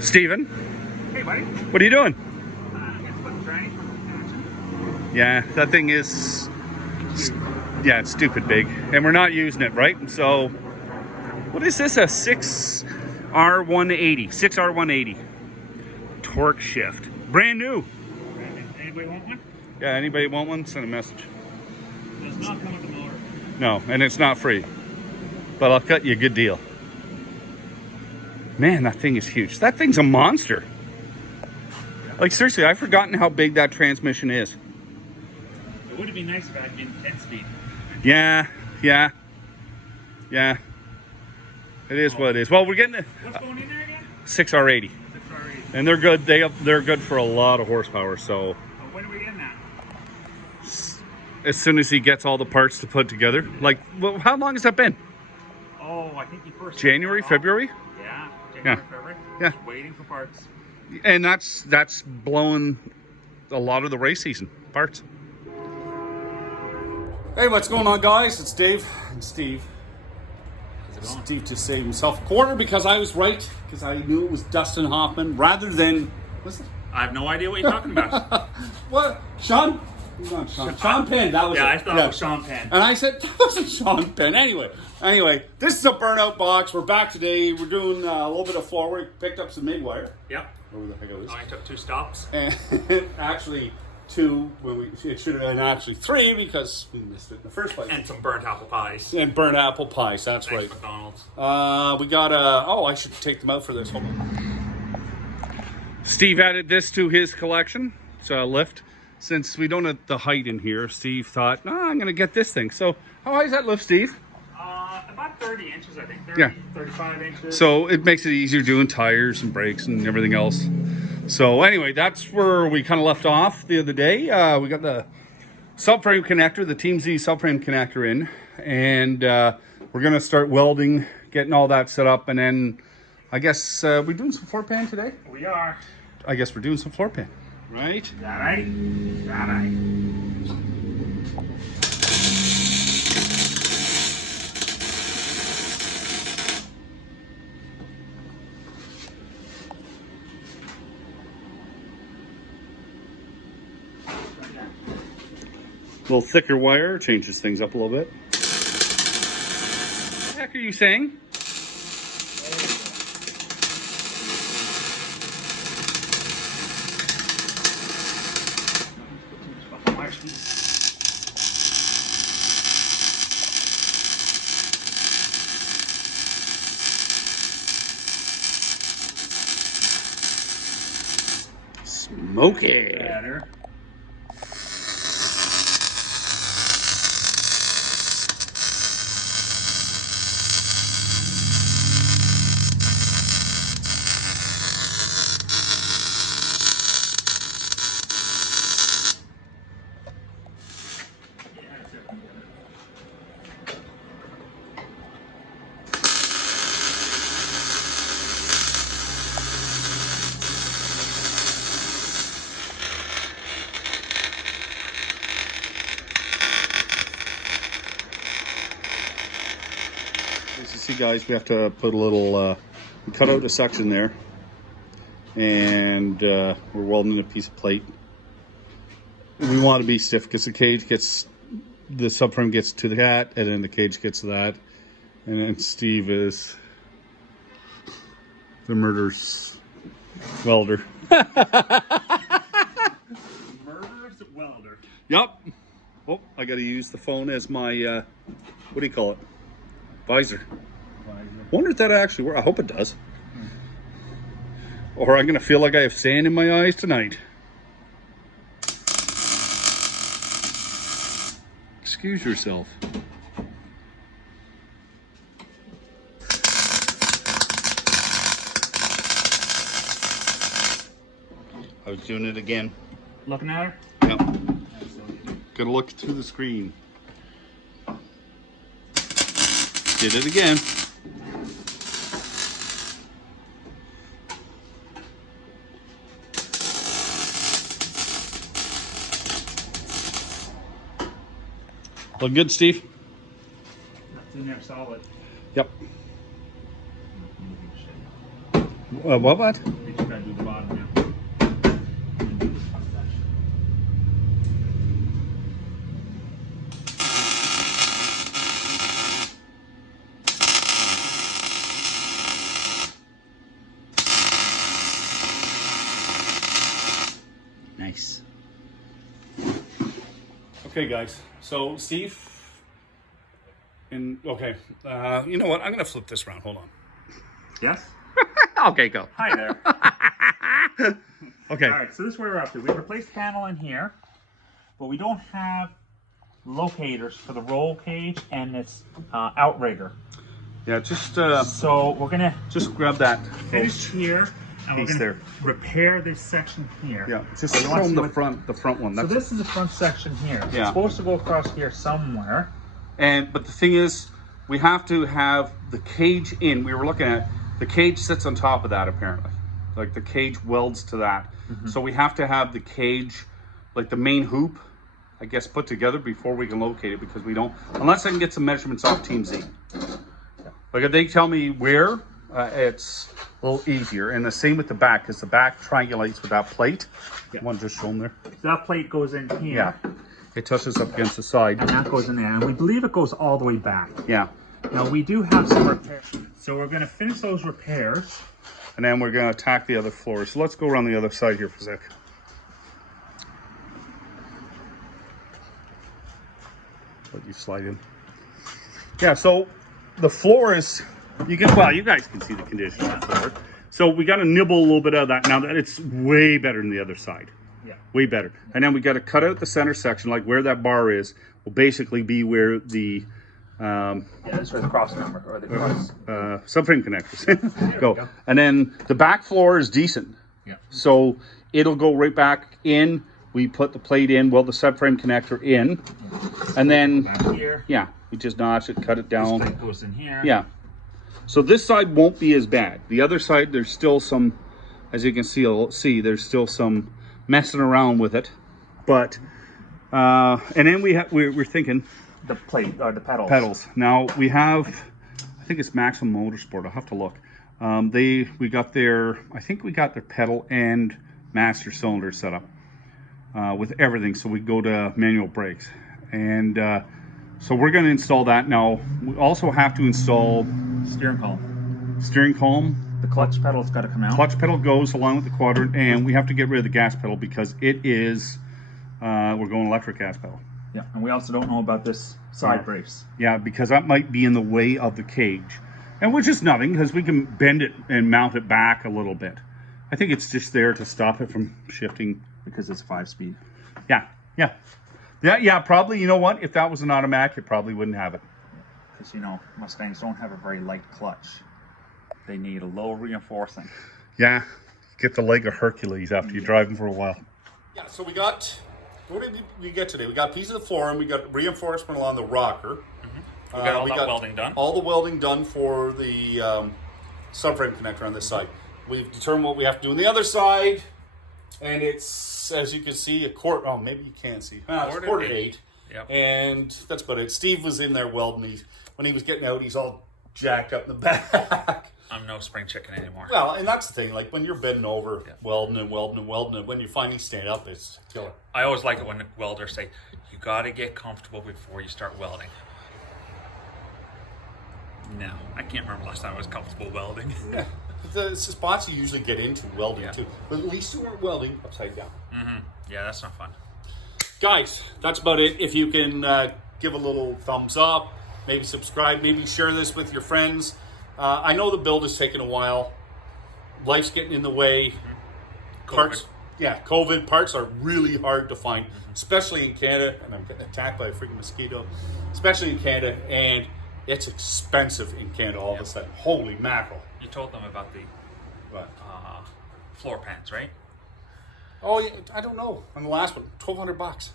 Steven. Hey, buddy. What are you doing? Yeah, that thing is, yeah, it's stupid big. And we're not using it, right? So, what is this? A 6R180. 6R180. Torque shift. Brand new. Anybody want one? Yeah, anybody want one? Send a message. Does not come with the motor. No, and it's not free. But I'll cut you a good deal. Man, that thing is huge. That thing's a monster. Like, seriously, I've forgotten how big that transmission is. It would be nice if I had been 10 speed. Yeah. It is what it is. Well, we're getting the What's going in there again? 6R80. 6R80. And they're good. They're good for a lot of horsepower. So When are we getting that? as soon as he gets all the parts to put together, like, well, how long has that been? Oh, I think you first. January, February? Yeah, January, February. Yeah. Just waiting for parts. And that's blowing a lot of the race season parts. Hey, what's going on, guys? It's Dave and Steve. Steve just saved himself a quarter because I was right, because I knew it was Dustin Hoffman rather than, what's it? I have no idea what you're talking about. What? Sean? Not Sean. Sean Penn. That was yeah, it. I thought it was Sean Penn. And I said, that wasn't Sean Penn. Anyway, this is a Burnout Box. We're back today. We're doing a little bit of floor work. Picked up some MIG wire. Yep. Where the heck it was. I took 2 stops. And actually 2, it should have been actually 3 because we missed it in the first place. And some burnt apple pies. And burnt apple pies, that's Thanks, right. McDonald's. We got I should take them out for this. Hold on. Steve added this to his collection. It's a lift. Since we don't have the height in here, Steve thought, I'm going to get this thing. So how high is that lift, Steve? About 30 inches, I think. 30, Yeah. 35 inches. So it makes it easier doing tires and brakes and everything else. So anyway, that's where we kind of left off the other day. We got the subframe connector, the Team Z subframe connector in. And we're going to start welding, getting all that set up. And then I guess we're doing some floor pan today? We are. I guess we're doing some floor pan, right? Is that right? Is that right? A little thicker wire changes things up a little bit. What the heck are you saying? Smoky. Better. As you see, guys, we have to put a little, we cut out a section there, and we're welding a piece of plate. We want to be stiff because the subframe gets to that, and then the cage gets to that, and then Steve is the murderous welder. Murderous welder. Yep. Oh, I got to use the phone as my, what do you call it? Visor. Wonder if that actually works. I hope it does. Or I'm going to feel like I have sand in my eyes tonight. Excuse yourself. I was doing it again. Looking at her? Yep. Gotta look through the screen. Did it again. Look good, Steve? That's in there solid. Yep. What? Did Nice. Okay, guys. So Steve, okay, you know what? I'm gonna flip this around. Hold on. Yes? Okay, go. Hi there. Okay. All right, so this is where we're up to. We replaced the panel in here, but we don't have locators for the roll cage and its outrigger. Yeah, just So we're gonna just grab that finish here, and we're piece gonna there. repair this section here. Yeah, just Oh, you wanna show see them what- the front one. So That's, this is the front section here. Yeah. It's supposed to go across here somewhere. but the thing is, we have to have the cage in. We were looking at the cage sits on top of that apparently, like the cage welds to that. So we have to have the cage, like the main hoop, I guess, put together before we can locate it, because we don't, unless I can get some measurements off Team Z. Like if they tell me where, it's a little easier. And the same with the back, because the back triangulates with that plate. Yeah. One just show them there. So that plate goes in here. Yeah, it touches up against the side. And that goes in there. And we believe it goes all the way back. Yeah, Now we do have some repairs. So we're going to finish those repairs. and then we're gonna attack the other floor. So let's go around the other side here for a sec. Let you slide in. Yeah, so the floor is, you guys can see the condition of the floor. So we got to nibble a little bit out of that. Now that it's way better than the other side. Yeah. Way better. And then we got to cut out the center section, like where that bar is, will basically be where the Yeah, this is where the cross number, or the cross. subframe connectors go. go. And then the back floor is decent. Yeah. So it'll go right back in. We put the plate in, weld the subframe connector in, and then, Back here. yeah, we just notch it, cut it This down. plate goes in here. Yeah. So this side won't be as bad. The other side, there's still some, as you can see, there's still some messing around with it. But, and then we're thinking The plate, or the pedals. pedals. Now we have, I think it's Maximum Motorsport. I'll have to look. We got their pedal and master cylinder set up with everything. So we go to manual brakes. And so we're going to install that. Now we also have to install Steering column. steering column. The clutch pedal's got to come out. Clutch pedal goes along with the quadrant, and we have to get rid of the gas pedal because it is, we're going electric gas pedal. Yeah, and we also don't know about this side brace. Yeah, because that might be in the way of the cage. And which is nothing, because we can bend it and mount it back a little bit. I think it's just there to stop it from shifting. Because it's 5-speed. Yeah, probably. You know what? If that was an automatic, it probably wouldn't have it. Because, you know, Mustangs don't have a very light clutch. They need a low reinforcing. Yeah, get the leg of Hercules after you drive them for a while. Yeah, so we got, what did we get today? We got a piece of the floor, and we got reinforcement along the rocker. We got all that welding done. All the welding done for the subframe connector on this side. We've determined what we have to do on the other side, and it's, as you can see, a quarter. Oh, maybe you can't see. It's quarter to 8. Yep. And that's about it. Steve was in there welding. When he was getting out, he's all jacked up in the back. I'm no spring chicken anymore. Well, and that's the thing. Like when you're bending over, welding and welding and welding, and when you finally stand up, it's killer. I always like it when the welders say, you got to get comfortable before you start welding. No, I can't remember last time I was comfortable welding. Yeah. The spots you usually get into welding too. But at least you weren't welding upside down. Yeah, that's not fun. Guys, that's about it. If you can give a little thumbs up, maybe subscribe, maybe share this with your friends. I know the build is taking a while. Life's getting in the way. Parts, COVID parts are really hard to find, especially in Canada. And I'm getting attacked by a freaking mosquito, especially in Canada. And it's expensive in Canada all of a sudden. Holy mackerel. You told them about the floor pans, right? Oh, yeah, I don't know. On the last one, $1,200.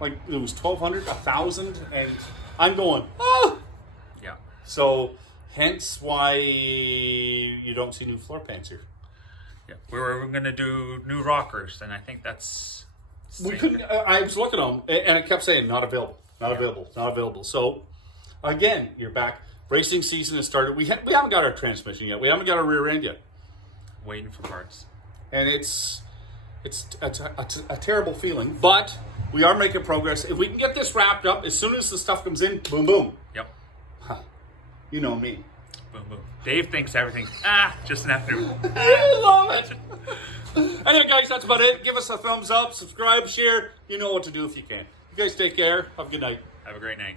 Like it was 1,200, 1,000, and I'm going, oh. Yeah. So, hence why you don't see new floor pans here. Yeah. We were going to do new rockers, and I think that's. We couldn't. I was looking on them, and it kept saying not available, not available, not available. So, again, you're back. Racing season has started. We haven't got our transmission yet. We haven't got our rear end yet. Waiting for parts. And it's a terrible feeling, but we are making progress. If we can get this wrapped up, as soon as the stuff comes in, boom, boom. Yep. Huh. You know me. Boom, boom. Dave thinks everything, just an afternoon. I love it. Anyway, guys, that's about it. Give us a thumbs up, subscribe, share. You know what to do if you can. You guys take care. Have a good night. Have a great night.